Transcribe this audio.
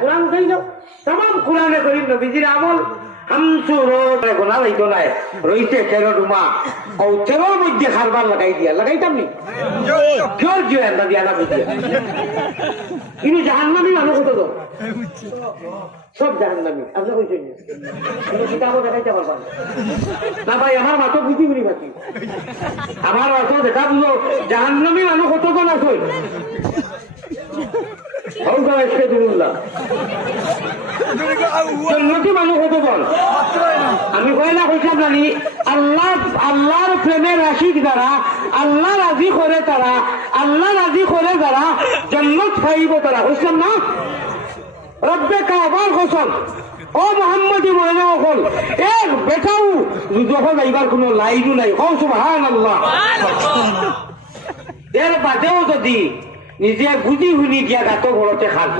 কোরআন উঠাই যাও তাম কোরআনে করিম নবীজির আমল হামসু গোনা লাইতো নাই রইছে 13 ডুমা ও 13 মধ্যে খারবার লাগাই দিয়া লাগাইতাম নি জোর জোর এন্ডা দিয়া না বুঝিয়া ইনি জাহান্নামী মানুষ হতো তো সব জাহান্নামী আপনি কইছেন কোনো কিতাবও দেখাইতে পারবেন না ভাই আমার মাথা বুঝি বুঝি বাকি আমার অর্থ দেখা বুঝো জাহান্নামী মানুষ হতো তো না কই আমি কয়লা কইসাম জানি আল্লাহ আল্লাহর প্রেমের রাশিক দ্বারা আল্লাহ রাজি করে তারা আল্লাহ রাজি করে যারা জান্নাত পাইব তারা কইসাম না রব্বে কাবার কসম ও মোহাম্মদী মহিলা হল এক বেটাও যখন এইবার কোনো লাইনও নাই ও সুবহানাল্লাহ এর বাদেও যদি নিজে বুঝি শুনি গিয়া গাতো ঘরতে খাল